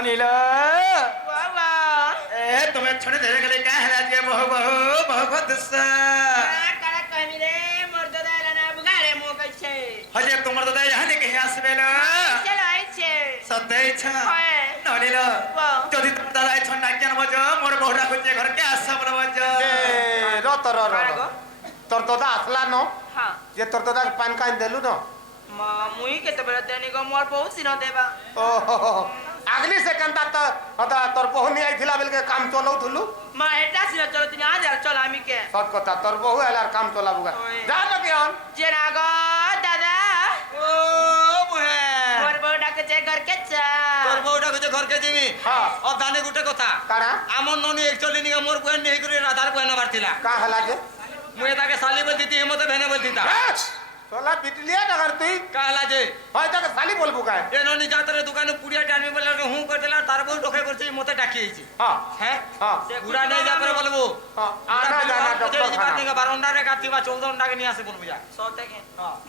ননিল বাবা তুমি ছড়ে ধরে গেলে কা হেলা যে বহু বহু বহু কদস কারা কইমি রে মোর দাদা এলানা বুগারে মো কইছে হজে তোমার দাদা ইহানে কে আসবে না চলো আইছে সত্যি ইচ্ছা হয় ননিল যদি তোমার দাদা ইচ্ছা না কেন বজ মোর বহুরা খুঁজে ঘরকে আসা বল বজ তোর দাদা আসলা ন হ্যাঁ যে তোর দাদা পান কাইন দেলু ন মুই কেতেবেলে দেনি গো মোর বহু সিন দেবা আগলি সেকেন্ড তোর বহু নিয়ে আইছিলা বেলকে কাম চলাউথুলু মা এটা সিন চলো তুমি আজ আর চল আমি কে সত কথা তোর বহু এলার কাম চলাবু যা লগে অন যে না গো দাদা ও মুহে মোর বউ ডাকছে ঘর কে চা তোর বউটা কইছে ঘরকে দিবি হ্যাঁ ও জানে গুটে কথা কারা আমন ননি একচুয়ালি নিকে মোর কোন নেই করে রাধার কোন বারতিলা কা হেলা যে মুই তাকে সালি বল দিতি হিমতে ভেনে বল দিতা চলা পিটলিয়া ডাকার তুই কাহলা যে হয় তাকে সালি বলবু কায় এ ননি যাতরে দোকানে পুড়িয়া টানবি বলে হুঁ করে দিলা তার বউ ঢোকে করছে মতে ডাকিয়েছি হ্যাঁ হ্যাঁ হ্যাঁ গুড়া নেই যা করে বলবো আনা জানা ডক্টর খানা বারন্ডারে গাতিবা 14 টাকা নিয়ে আসে বলবো যা সব থেকে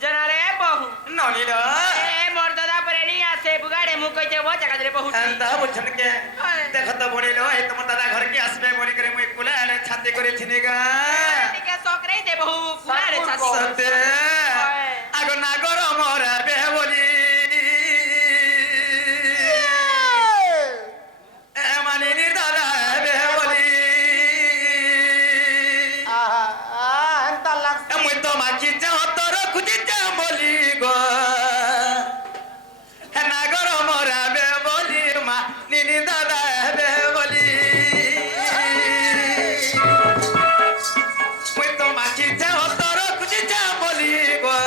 জানা রে বহু ননিল এ মোর দাদা পরে নি আসে বুগারে মু কইছে ও জায়গা রে বহু এন্তা বুঝছেন কে দেখো তো বলিল এই তোমার দাদা ঘরকে আসবে বলি করে মুই কুলা আলে ছাতি করে ছিনি গা টিকে সকরে দে বহু কুলারে ছাতি সত্যি আগ নাগর মরা বে বলি এ মানিনি দাদা বে বলি এন্তা লাগছে মুই তো মাখি যাও তোর খুঁজি যাও বলি গো হে নাগর মরা বে বলি মা নিনি দাদা বে বলি মুই তো মাখি যাও তোর খুঁজি যাও বলি গো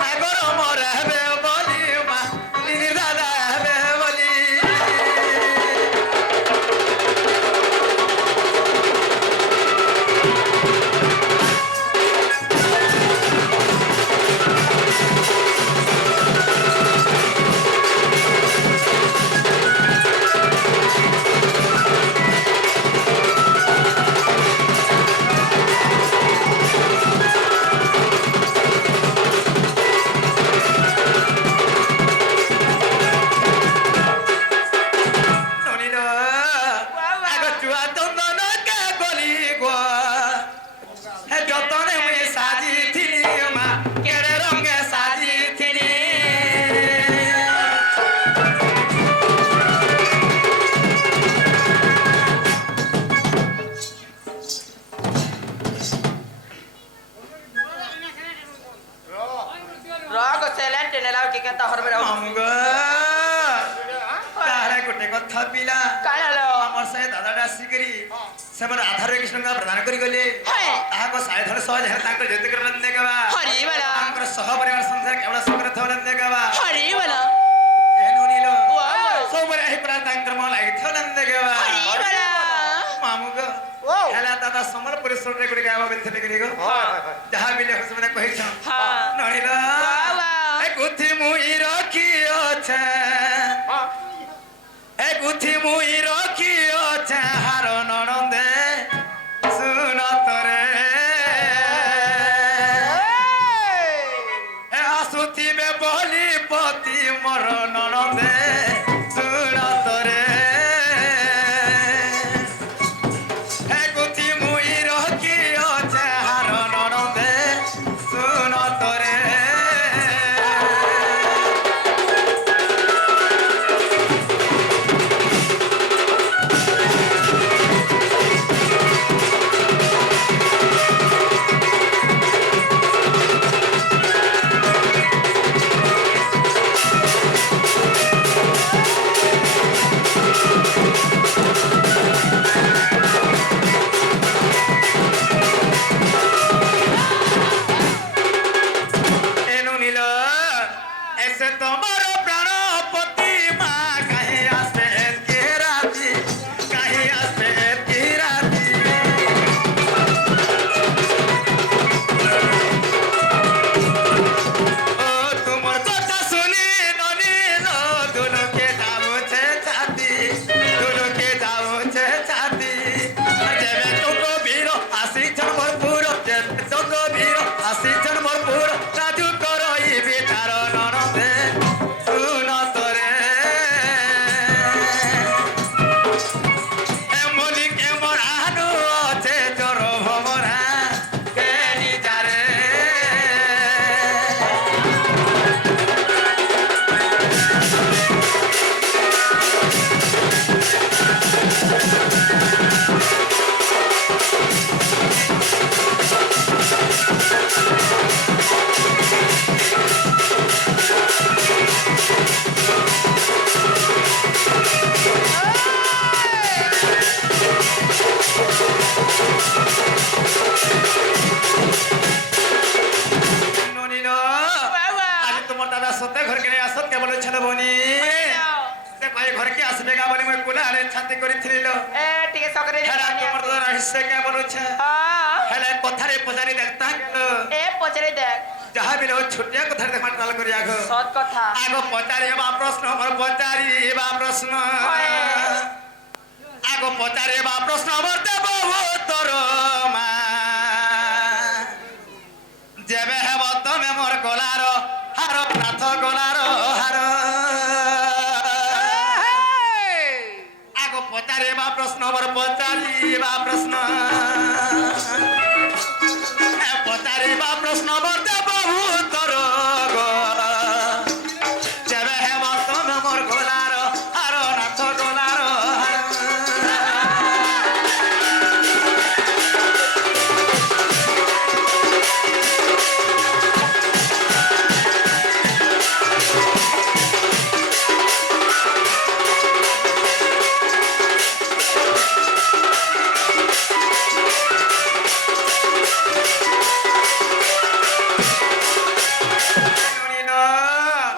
নাগর মরা বে বলি মা নিনি দাদা বে বলি ননিল আগ চুয়া চন্দন কে গলি গো হে যতনে মুই সাজি থিলি মা কেড়ে রঙে সাজি থিলি রগ সেলেন্ট নেলাও কি কেতা হরবে রাও মামুগ তাহারে গোটে কথা পিলা কালো আমার সাথে দাদাটা আসিকরি সেমানে আধার কৃষ্ণঙ্গা প্রদান করি গলে তাহাকে সায় ধর সহজ হେ তাঙ্কর যেতে করে লন্দে গবা হরি বলা তাঙ্কর সহ পরিবার সংসার কেবল সুখরে থ লন্দে গবা হরি বলা এ নুনিল ওয়াও সবরে হে প্রাণ তাঙ্কর মল আই থ লন্দে গবা হরি বলা মামুগ ও হেলা দাদা সমর পরিশ্রমরে করে গাবা বেথে করি গো যাহা মিলে হসমনে কহিছ হ্যাঁ ননিল বাবা এ গুথি মুই রখি আছে এ গুথি মুই রখি আছে হার ননন্দে শুন তরে এ আসুথিবে বলি পতি মর ননন্দে শুন তরে এ গুথি মুই রখি আছে হার ননন্দে শুন তরে এনু নীল এসে তোমার প্রাণপতি মা কাহে আসবে কে রাতি কাহে আসবে কে রাতি ও তোমার কথা শুনি ননীল দুলকে যাওছে ছাতি দুলকে যাওছে ছাতি যেবে তোঙ্গ বীর আসিছন ভরপুর যেবে তোঙ্গ বীর আসিছন ভরপুর রাজু করই বিচার ননদে শুন তরে গানে ছাতি করিছিল এ টিকে সকরে হেলা তোমার তো রহস্য কে বলুছে হেলা কথারে পজারি দেখতা এ পচরে দেখ যাহা বিলে ছুটিয়া কথারে দেখা টাল করি আগ সৎ কথা আগ পচারিবা প্রশ্ন মোর পচারিবা প্রশ্ন আগ পচারিবা প্রশ্ন মোর দেব উত্তর মা যেবে হেব তমে মোর গলার হার নাথ গলার হার আগ পচারিবা প্রশ্ন মোর পচারিবা প্রশ্ন পচারিবা প্রশ্ন মোর দেব উত্তর গো যেবে হেব তমে মোর গলার হার নাথ গলার হার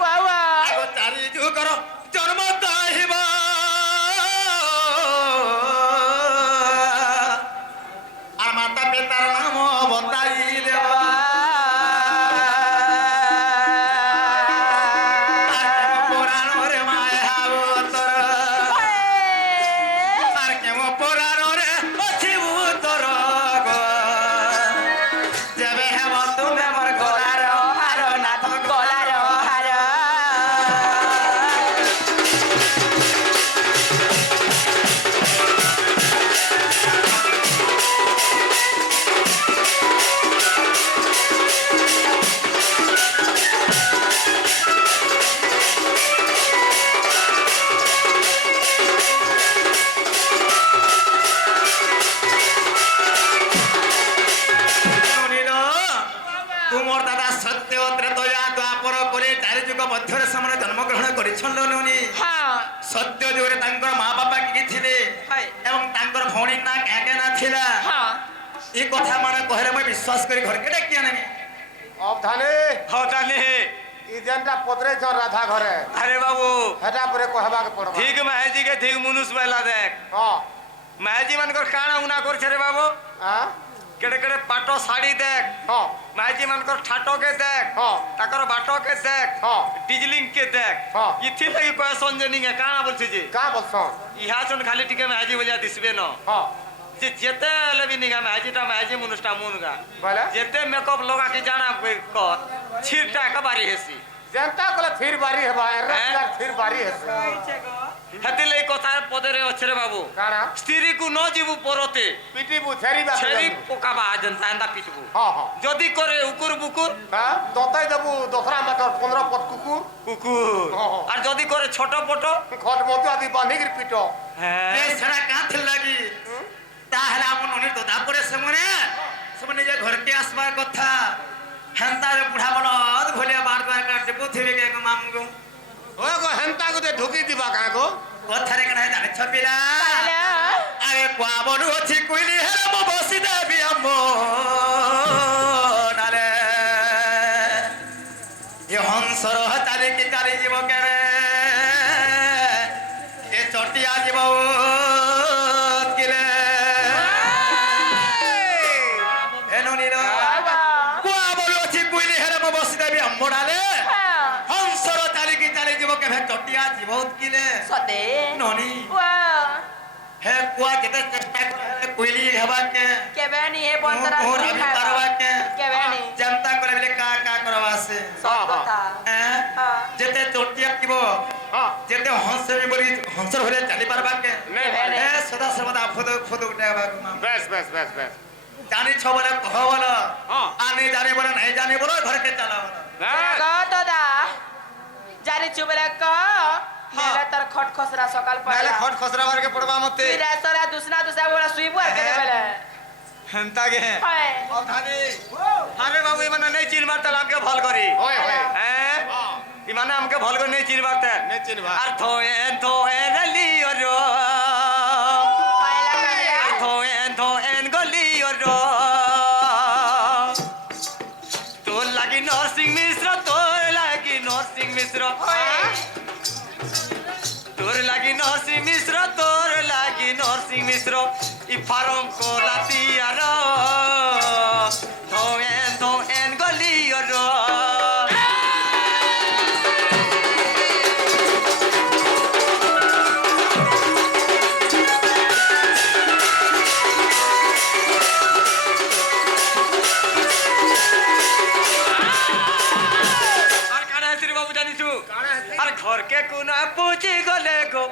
বাবা চারি যুগর জন্ম কহিব আর মাতা পিতার নাম বতাই দেব পুরাণরে মায় হাবতর আর কেম পুরাণরে ଅଛି উত্তর গো যেবে হেব তুমি মোর গলার হার নাথ গলার হার ତୁମର ଦାଦା ସତ୍ୟ ତ୍ରେତୟା ଦ୍ୱାପର ପରେ ଚାରି ଯୁଗ ମଧ୍ୟରେ ସେମାନେ ଜନ୍ମଗ୍ରହଣ କରିଛନ୍ତି ନୁନି হ্যাঁ ସତ୍ୟ ଯୁଗରେ ତାଙ୍କର ମା ବାପା କିଏ ଥିଲେ হাই ଏବଂ ତାଙ୍କର ଭଉଣୀ ନା କାକେ ନା ଥିଲା হ্যাঁ ଏ କଥା ମାନେ କହିଲେ ମୁଁ ବିଶ୍ୱାସ କରି ଘରକେ ଡାକି ଆଣିବି অবধানে হও তাহলে ই যেনটা পদরে জন রাধা ঘরে আরে বাবু হেটা পরে কহবাকে পড়বা ঠিক মাহেজি কে ঠিক মুনুষ বেলা দেখ হ্যাঁ মাহেজি মানকর কাଣା উনা করছে রে বাবু হ্যাঁ কেড়ে কেড়ে পাট শাড়ি দেখ হ্যাঁ মাহেজি মানকর ঠাটকে দেখ হ্যাঁ তাকর বাটকে দেখ হ্যাঁ ডিজলিং কে দেখ হ্যাঁ। ইথি লাগি কয় সঞ্জনিং কাଣା বলছে যে কা বলছন ইহা চন খালি টিকে মাহেজি বলিয়া দিসবে ন হ্যাঁ যে যেতে লবি নিগা মাহেজিটা মাহেজি মুনুষটা মুনগা বলে যেতে মেকআপ লগা কি জানা কর ছিরটা একেবারে হেসি যেনটা কলে ফির বাড়ি হেবা এর ফির বাড়ি হেছে হেতিলে এই কথার পদরে আছে রে বাবু কানা স্ত্রীକୁ ন ଯିବୁ পরতে পিটিবু ছেড়িবা ছেড়ি পোকাবা যেনতা এন্দা পিটবু হ্যাঁ হ্যাঁ যদি করে উকুর বুকুর হ্যাঁ দতাই দেবু দসরা মাতর 15 পট কুকুর কুকুর হ্যাঁ। আর যদি করে ছোট পটো খট মতো আদি বাঁধিকি পিট হ্যাঁ ଏ ସେଟା କାଁ ଥିଲା ଲାଗି ତାହେଲେ ଆମ ନନି ଦଦା ପରେ ସେମାନେ ନିଜେ ଘରକେ ଆସିବାର କଥା ହେନ୍ତାରେ ବୁଢା ବଳଦ ଭଳିଆ ବାର ବାର କାଟିବୁ ଥିବେ କେ ମାମକୁ ওই গো হেনতা গুতে ঢুকি দিবা কা গো କଥାରେ କେଣା ଜାଣିଛ ପିଲା তাহলে আরে কুয়া বনু ଅଛି কুইলি হেরে ମୁଁ ବସି ଦେବି ଆମ ନାରେ ଏ ହଂସର ଚାଲିକି ଚାଲିଯିବ କେବେ ଏ ଚଟିଆ ଯିବ କିଲେ ଏ ନନିର বাবা କୁଆ ବନୁ ଅଛି କୁଇଲି ହେରେ ମୁଁ ବସି ଦେବି ଆମ ନାରେ হ্যাঁ ହଂସର ଚାଲିକି ଚାଲିଯିବ କେବେ ଚଟିଆ ଯିବ କିଲେ সতে ନନି ওয়া হে কুয়া কেতে চেষ্টা করে কুইলি হেবাকে কেবে নি হে বন্তরা মোর আবি পারবাকে কেবে নি জনতা করে বলে কা করবা আছে সৎ কথা হ্যাঁ হ্যাঁ যেতে চটিয়া দিব হ্যাঁ যেতে হংসবি বলি হংসর হলে চালি পারবাকে নে এ সদা সর্বদা ফুদ উঠাবা বেশ বেশ বেশ বেশ জানি ছ বলে কহ বল হ্যাঁ। আনি জানি বলে নাই জানি বলো ঘরকে চালা বলো বেশ ক দাদা জানি চুবলে ক মেলে তোর খট খসরা সকাল নাহলে পড়লা খট খসরা বারকে পড়বা মতে তুই রাসরা দুসনা বলা শুইবো আর কেনে বেলে হেনতা গে হয় অধানি আরে বাবু মানে নেই চিনবার তাহলে আমাকে ভাল করি হয় হয় হ্যাঁ ইমানে আমাকে ভাল করে নেই চিনবার তাহলে নে চিনবা আর থোয়েন লিও রো পায়লা কালিয়া থোয়েন গলিও রো তোর লাগি নরসিং মিশ্র তোর লাগি নরসিং মিশ্র তোর লাগি নরসিং মিশ্র তোর মিশ্র ই ফারম কোলাতিয়ার ধোয়েন গলিয়র আর কানা হেসির বাবু জানিছু আর ঘরকে কোনা পৌঁছি গলে গো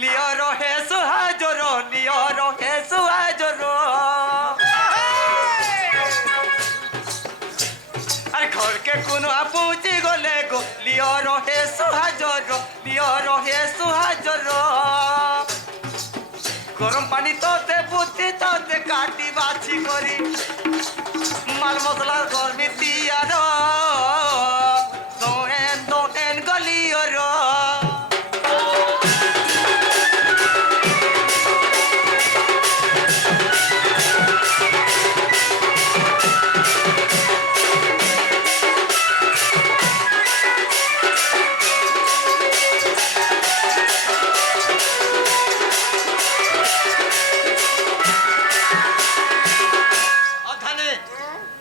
লিও রহে সুহাজর লিও রহে সুহাজর আর ঘরকে কোন পৌঁছি গলে গো লিও রহে সুহাজর লিও রহে সুহাজর গরম পানি তোতে বুদ্ধি তোতে কাটি বাছি করি মাল মশলা গরমি দিয়ার দোয়েন গলিয়র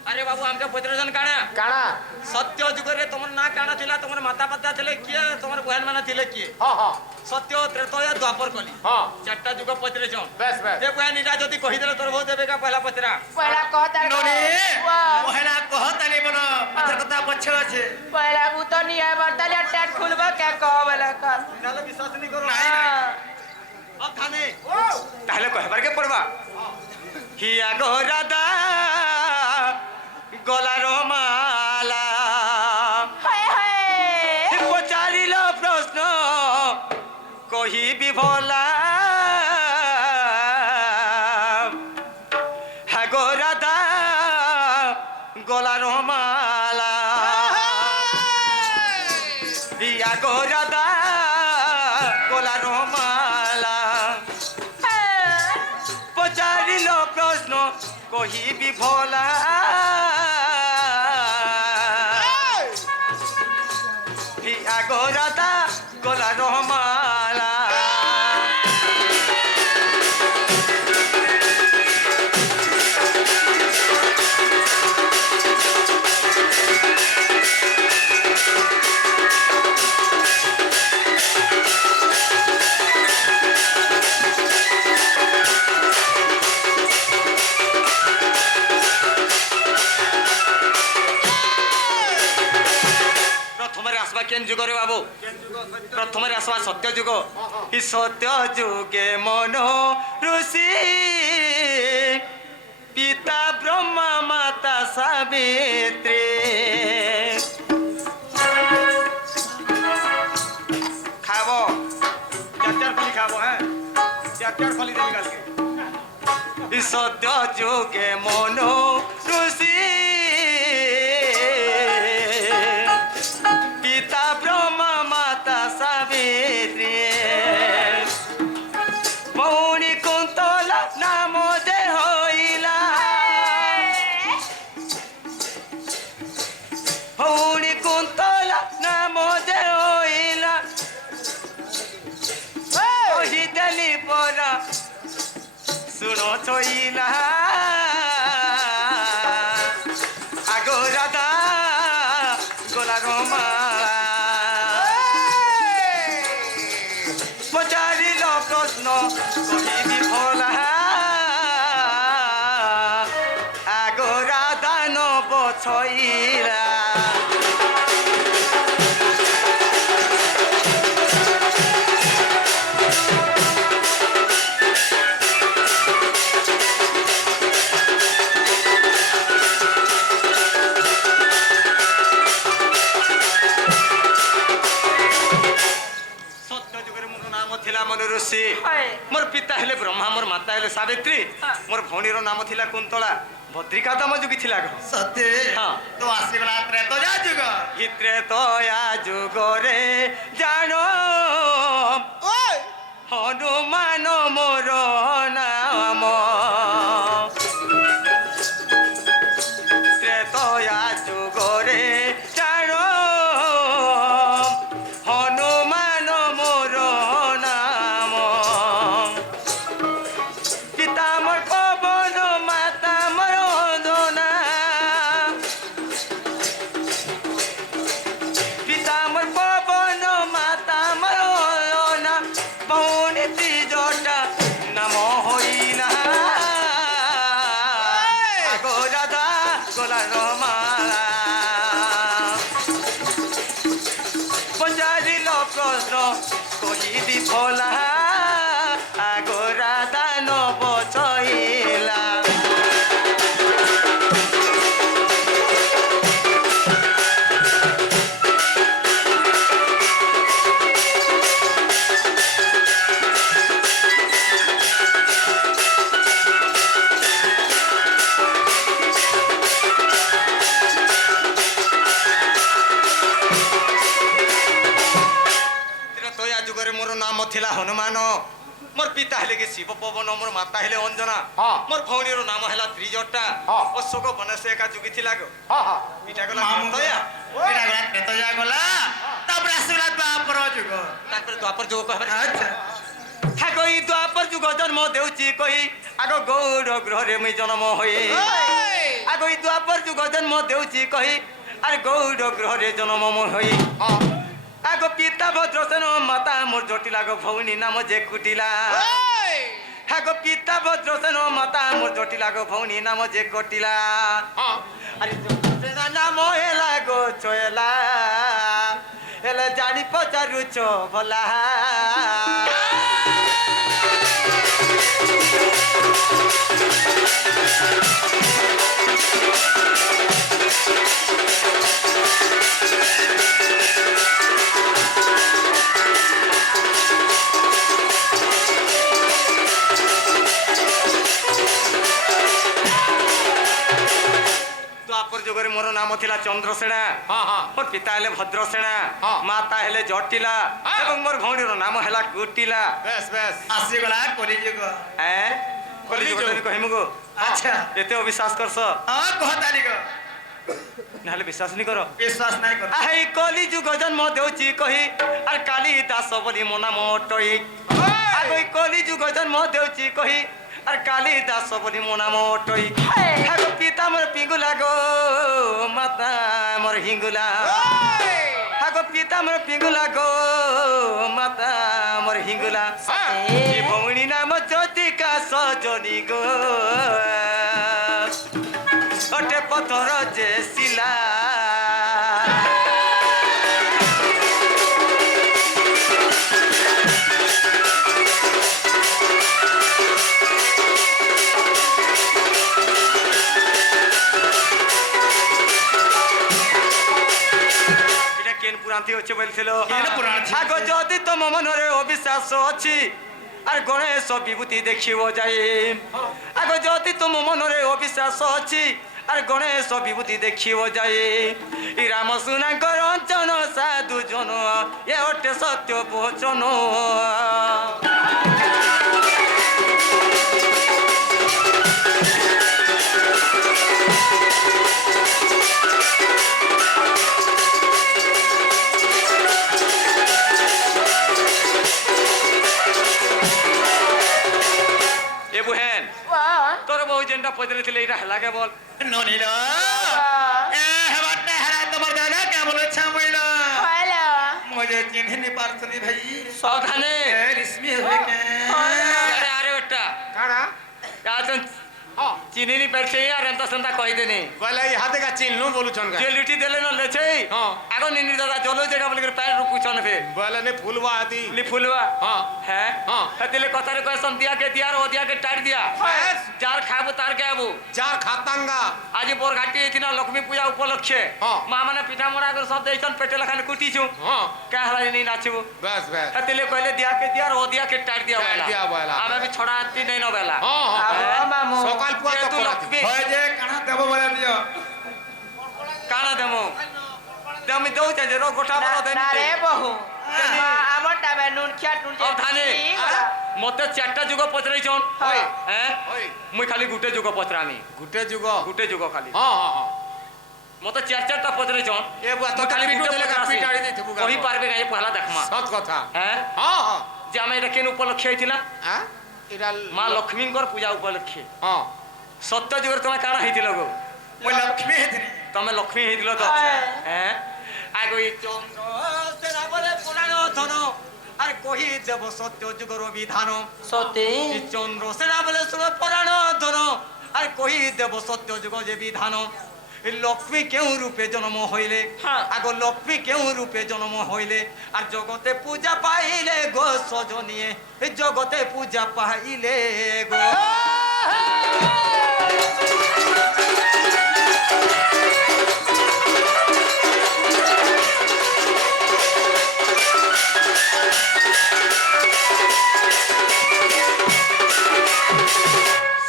আরে বাবু আমাকে পত্রজন কানা কাଣା সত্য যুগরে তোমার না কানা ଥିଲା তোমার মাতা পাতা ଥିଲେ কিଏ তোমার বহন মানে ଥିଲେ কিଏ হ্যাঁ হ্যাঁ সত্য ত্রেতয়া দ্বাপর কলি হ্যাঁ চারটা যুগ পত্রজন বেশ বেশ যে বহন এটা যদি কহিদেলে তোর বহু দেবে কা পহলা পত্রা পয়লা কহ তার ননি মহিলা কহতানি মন পথর কথা পছে আছে পয়লা ভূত নিয়ে বর্তালি টেট খুলবা কে কহ বলে কর তাহলে বিশ্বাস নি করো নাই নাই থানে তাহলে কহবার কে পড়বা হিয়া গোরাদা গলার মালা হায় হায় পচারিল প্রশ্ন কহিবি ভোলা হ্যাঁ গো রাধা গলার মালা ইয়া গো রাধা গলার মালা পচারিল প্রশ্ন কহিবি ভোলা আগরাদা গোলা রহমালা প্রথমে আসবা কেন যুগরে বাবু প্রথমে আসবা সত্য যুগ ই সত্য যুগে মন ঋষি পিতা ব্রহ্মা মাতা সাবিত্রী খাব চার ফলি খাব হ্যাঁ চার ফলি দেবি কালকে ই সত্য যুগে মন ঋষি পিতা ব্রহ্মা মাতা সাবিত্রী মৌনি কুন্তলা নাম যে হইলা মৌনি কুন্তলা নাম যে হইলা কহিদেলি পরা শুনো ছইলা আগো রাধা গোলা রমালা পচারিল প্রশ্ন কহিবি ভোলা আগো রাধা নব ছইলা ऋषि मोर पिता हेले ब्रह्मा मोर माता हेले सावित्री मोर भौणीर नाम थिला कुंतला भद्रिका दाम जुगी थिला सत्य हाँ तो आसीगला त्रेतया जुग हि त्रेतया जुग रे जानो हनुमान मोर नाम त्रेतया जुग रे जानो हनुमान मोर नाम মালা পচারিল প্রশ্ন কহিদি ভোলা আগরা দানব চইলা মোর নাম লা হনুমান মোর পিতা হেলে কি শিব পবন মোর মাতা হেলে অঞ্জনা মোর ভৌণীর নাম হেলা ত্রিজটা অশোক বনসে একা যুগি থিলা গো পিতা গলা তয়া এটা গলা তেতয়া গলা তারপরে আসলা দ্বাপর যুগ তারপরে দ্বাপর যুগ কহবে আচ্ছা থাকো এই দ্বাপর যুগ জন্ম দেউচি কই আগ গৌর গ্রহরে মুই জন্ম হই আগ এই দ্বাপর যুগ জন্ম দেউচি কই আর গৌর গ্রহরে জন্ম হই আগ পিতা ভদ্রসেন মাতা মোর জটিলা গো ভৌণী নাম যে কুটিলা আগ পিতা ভদ্রসেন মাতা মোর জটিলা গো ভৌণী নাম যে কটিলা আরে জটিলা নাম হেলা গো চয়লা হেলে জানি পচারুছ ভলা যুগরে মোর নাম লা চন্দ্রসেনা মোর পিতা হেলে ভদ্রসেনা মাতা হেলে জটিলা এবং মোর ভৌণীর নাম হেলা কুটিলা বেশ বেশ আসিগলা কলি যুগ হ্যাঁ কলি যুগ তুমি কহিমু গো আচ্ছা এতে অবিশ্বাস করছ কহতারি গো নাহলে বিশ্বাস নি কর বিশ্বাস নাই কর এই কলি যুগ জন্ম দেউচি কহি আর কালী দাস বলি মো নাম টই আগ এই কলি যুগ জন্ম দেউচি কহি আর কালী দাস বলি মো নাম টই আগ পিতা মোর পিঙ্গুলা গো মাতা মোর হিঙ্গুলা আগ পিতা মোর পিঙ্গুলা গো মাতা মোর হিঙ্গুলা এই ভৌণী নাম জ্যোতিকা সজনী গো ওটে পথর যে শিলা পুরান্তি হচ্ছে বলছিল আগ যদি তোম মନରେ অবিশ্বাস অছি আর গণেশ বিভূতি দেখিব যাই আগ যদি তোম মନରେ অবিশ্বাস অছি আর গণেশ বিভূতি দেখিব যাই রাম সুনাঙ্কর অঞ্চন সাধু জন এ অটে সত্য বচন তোর বউ যেটা পদরে ছিল এটা হেলাকে বল ননিল এ হেবাটা হেরা তোমার দাদা কেমন ইচ্ছা মইল হ্যালো মজে চিনহিনি পারছনি ভাই সাবধানে এ রিসমি হবে কে আরে আরে ওটা কাড়া কাজন চিনিনি পেছে আর এত সন্তা কই দেনি বলে হাতে কা চিনলু বলুছন কা যে লিটি দেলে না লেছে আগো নিনি দাদা জলো জায়গা বলি করে প্যার রুকুছন ফে বলে নে ফুলবা আদি নি ফুলবা হ্যাঁ হ্যাঁ দিলে কথারে কয় সন্তিয়া কে দিয়ার ও দিয়া কে টাড় দিয়া যার খাবো তার কে আবু যার খাতাঙ্গা আজি বোর ঘাটি এদিন লক্ষ্মী পূজা উপলক্ষে মা মানে পিঠা মোড়া করে সব দেইছন পেটে লাখানে কুটিছু কে হলাই নি নাচিবু বেশ বেশ দিলে কইলে দিয়া কে দিয়ার ও দিয়া কে টাড় দিয়া টাড় দিয়া বেলা বেলা। আমি भी ছড়া আতি নাই ন বেলা মামু সকাল পুয়া তো যেহেতু করাতি। লক্ষ্মী হয় যে কানা দেব বলে দিও কানা দেমো আমি দউছে যে রো গোটা বড় দেনি না রে বহু আমার টাবে নুন খিয়া টুন ও ধানে মতে চারটা যুগ পচরাইছন হয় হ্যাঁ ওই মুই খালি গুটে যুগ পচরামি গুটে যুগ গুটে যুগ খালি হ্যাঁ মতে চারটা পচরাইছন এ বুয়া তো খালি পিটু গুটে দেলে কা পচরাছি পিটাড়ি দেইথবু গা কহি পারবে গায়ে পহলা দেখমা সত কথা হ্যাঁ হ্যাঁ যে আমি এটা কেন উপলক্ষে হইছিলা হ্যাঁ এরা মা লক্ষ্মীঙ্কর পূজা উপলক্ষে হ্যাঁ সত্য যুগের তোমার কাଣା হইছিল গো মই লক্ষ্মী হেদিনি তুমি লক্ষ্মী হইছিল তো হ্যাঁ আগে এই চন্দ্র সেনা বলে পুরাণ ধন আর কহি দেব সত্য যুগর বিধান সত্যি এই চন্দ্র সেনা বলে শুনে পুরাণ ধন আর কহি দেব সত্য যুগ যে বিধান লক্ষ্মী কেউ রূপে জন্ম হইলে হ্যাঁ। আগো লক্ষ্মী কেউ রূপে জন্ম হইলে আর জগতে পূজা পাইলে গো সজনিয়ে জগতে পূজা পাইলে গো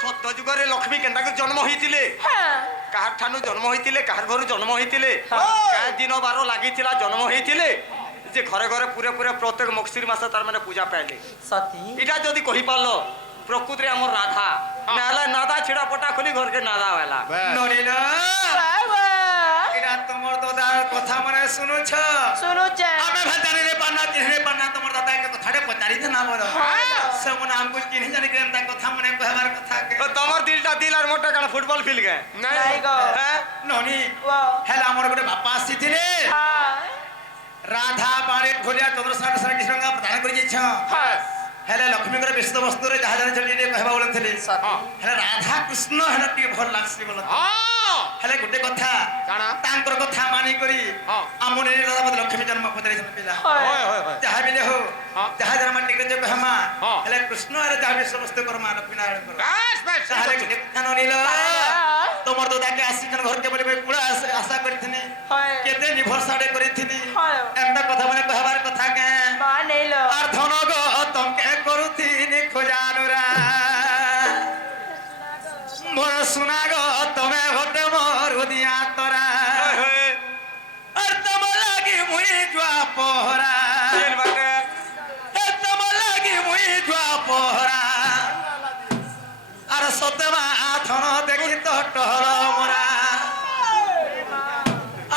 সত্য যুগরে লক্ষ্মী কেন্দাকে জন্ম হইতিলে হ্যাঁ কাহার ঠানু জন্ম হইতিলে কাহার ঘরু জন্ম হইতিলে কাহার দিন বার লাগিছিলা জন্ম হইতিলে যে ঘরে ঘরে পুরে পুরে প্রত্যেক মকসির মাসে তার মানে পূজা পাইলে সতী এটা যদি কহি পারলো প্রকৃতিরে আমার রাধা নাহলে নাদা ছিড়া পটা খুলি ঘরকে নাদা হলা ননিল বাবা এটা তোমার দাদার কথা মনে শুনুছ শুনুছে আমি ভাতানি রে পান্না তিহরে পান্না তোমার দাদা কে কথাড়ে পচারিতে না বলো হ্যাঁ। সে মনে আমকু চিনি জানি কেন তা কথা মনে কহবার কথা কে তোমার দিলটা দিল আর মোটা কানা ফুটবল ফিল গে নাই গো হ্যাঁ ননি ও হেলা আমার গোটে বাপা আসিଥିଲେ হ্যাঁ রাধা বাড়ে ভলিয়া চন্দ্রশেখর সর কৃষ্ণঙ্গা প্রদান করে যাইছ হ্যাঁ হেলে লক্ষ্মীଙ୍କର ବିଷୟ ବସ୍ତୁରେ ଯାହା ଜାଣି ଚଲି କହିବା ବୋଲୁଥିଲି ସତୀ ହେଲେ ରାଧା କୃଷ୍ଣ ହେଲେ ଟିକେ ଭଲ ଲାଗ୍ସି ବୋଲ ହେଲେ ଗୋଟେ କଥା କାଣା? ତାଙ୍କର କଥା ମାନି କରି ହଁ। ଆମ ନିରାଧା ମତେ ଲକ୍ଷ୍ମୀ ଜନ୍ମ ପଚାରିଛନ୍ତି ପିଲା হয় ଯାହା ବି ହଉ ହଁ। ଯାହା ଜନ୍ମ ଟିକେ ଯେ କହମା ହଁ। ହେଲେ କୃଷ୍ଣ ହେଲେ ଯାହା ବିଷୟ ବସ୍ତୁ କର୍ମା ଲକ୍ଷ୍ମୀ ନାରାୟଣ କର ବାସ୍ ବାସ୍ ତାହେଲେ ଗୋଟେ କଥା ନନିଲ ତମର ଦାଦାକେ ଆସିଛନ୍ ଘରକେ ବୋଲି ପୁରା ଆଶା କରିଥିନି হয় କେତେ ନିଭରସାଟେ କରିଥିନି হয় ଏନ୍ତା କଥା ମାନେ କହିବାର କଥା କେ মা নেইল আর ধনগ তমকে করুথিনি খোজানুরা মোর সুনাগ তমে হতে মোর উদিয়া তরা আর তম লাগি মুই জুয়া পহরা আর তম লাগি মুই জুয়া পহরা আর সতমা ধন দেখি তো টহল মোরা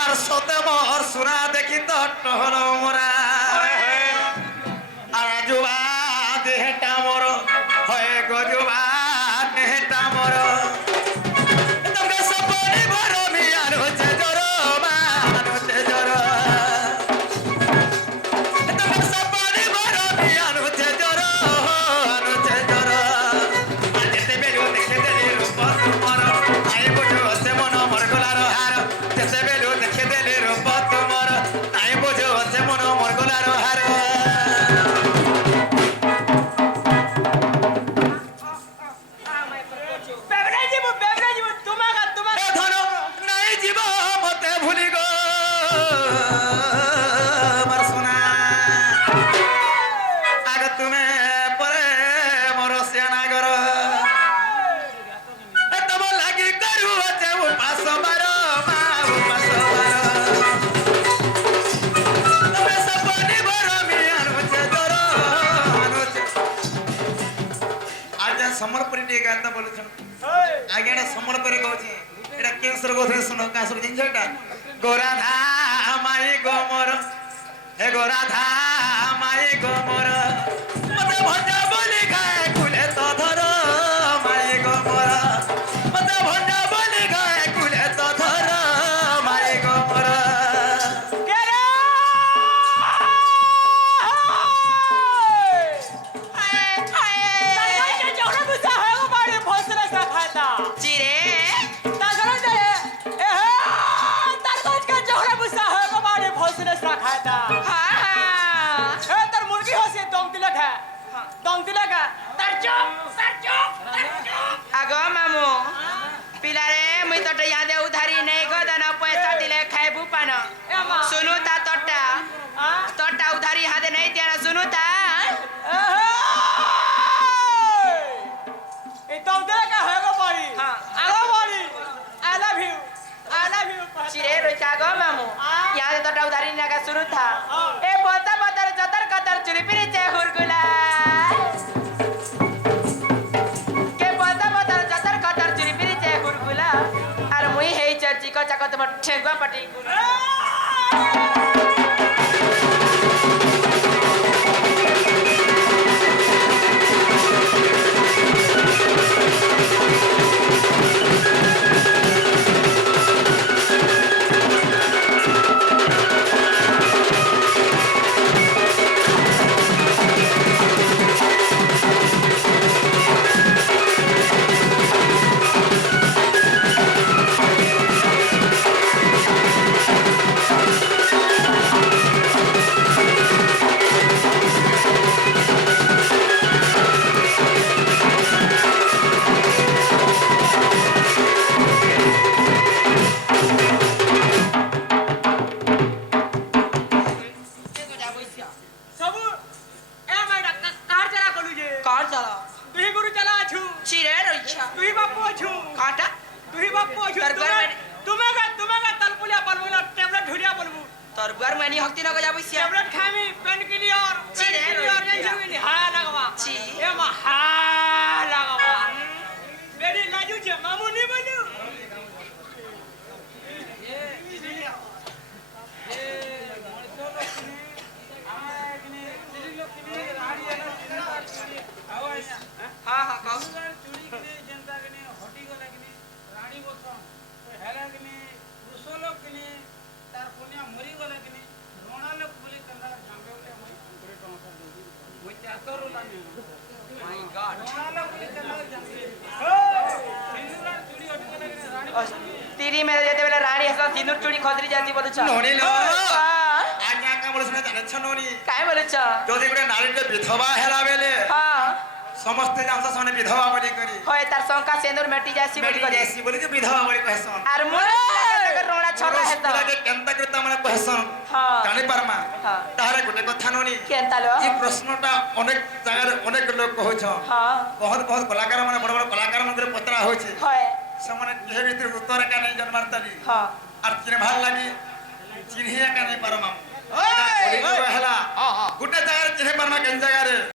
আর সতে মোর সুনা দেখি তো টহল মোরা আর যুবা দেহটা মর হয় গো যুবা দেহটা মর তোমরা সপনে বড় মিয়ার হচ্ছে জোর মান হচ্ছে জোর তোমরা সপনে বড় মিয়ার হচ্ছে জোর মান হচ্ছে জোর আর যেতে বেলু দেখে দেলি রূপ তোমার আই বুঝো হচ্ছে মন মর গোলার হার যেতে বেলু দেখে দেলি রূপ তোমার আই বুঝো হচ্ছে মন মর গোলার হার বেবরা জীব তোমাগা তোমার এ ধন নাই জীব মতে ভুলি গো আমার সোনা আগে তুমি পরে মোর সিয়ানা গর তব লাগি করু আছে উপাস বার মা উপাস বার তুমি সপনি বড় মিয়ার হচ্ছে দর হচ্ছে আজ সম্বলপুরি টিকে গাতা বলছেন আগে এটা সম্বলপুরি কହୁଛି এটা কেউ সর কথা শুনো কা সব জিনিস এটা গোরাধা মাই গোমর হে গোরাধা মাই গোমর মতে ভঞ্জা বলি গায় কুলে তো ধর মাই গোমর মতে ভঞ্জা বলি গায় কুলে তো ধর মাই গোমর কেরে জোড়া বুঝা হয় গো বাড়ি ভসরা সাখাতা চিরে তাগরা যায় এ তার কোচকা জোড়া বুঝা হয় গো বাড়ি ভসরা সাখাতা হ্যাঁ হ্যাঁ এ তার মুরগি হসে দম দিলাখা তার চোখ আগো মামু পিলারে মুই তো ইয়াদে উধারি নেই গো দানা পয়সা দিলে খাইবু পান এমা শুনু তা তোরটা তোরটা উধারি হাতে নেই দিয়া না শুনু তা এই দম দিলাখা হয় গো বাড়ি হ্যাঁ। আগো বাড়ি আই লাভ ইউ চিরে রইছে আগো মামু ইয়াদে তোরটা উধারি নাকা শুনু থা এ পতা পতার যতর কতর চুরি পিরিছে হুরগুলা কে পতা পতার যতর কতর চুরি পিরিছে হুরগুলা আর মুই হেইছে চিকো চাকো তোমার ঠেগুয়া পাটি मैंने हक्ति न गया बुसिया टैबलेट खामी पेन क्लियर चिरे जमीन हा लगवा ची एमा हा लगवा बेडी लाजू छे मामू नहीं बनू हाँ हाँ कहो चूड़ी किने जनता किने हटी गला किने रानी बसम हेला किने रुसोलो किने तार पुनिया मरी गला किने रोना लोग बोले कंदा जांबे बोले मई बड़े टोंका दे मई त्यातर रोला ने माय गॉड रोना लोग बोले कंदा जांबे सिंदूर चूड़ी हटी गला किने रानी तीरी मेरे जेते बेले रानी हसन सिंदूर चूड़ी खदरी जाती बोलु छ नोनी लो हाँ आज्ञा का बोले सुने जाने छ नोनी काय बोलु छ যদি গোটে নারীকে বিধবা হেলা বেলে हाँ সমস্তে জানছ সনে বিধবা বলি করি होय तार संका सिंदूर मेटी जासी बोली বেটি करे যাইছি বলি যে বিধবা বলি কহসন आर मुर रोना छोरा है तो লাগে কেনতা করতা মানে কহসন हाँ জানি পারমা हाँ তাহলে গোটে কথা ননি केनता लो এই প্রশ্নটা অনেক জায়গায় অনেক লোক কহছ हाँ বহুত বহুত কলাকার মানে বড় বড় কলাকার মধ্যে পত্রা হয়েছে होय ସେମାନେ ଏ ଭିତରେ ଉତ୍ତର ଏକା ନେଇ ଜନ୍ମାର ତାଲି हाँ আর চিনে ভাল লাগি চিহ୍ନି ଏକା ନେଇ ପାରମା ହେଲା ଗୋଟେ ଜାଗାରେ ଚିହ୍ନି ପାରମା କେନ୍ ଜାଗାରେ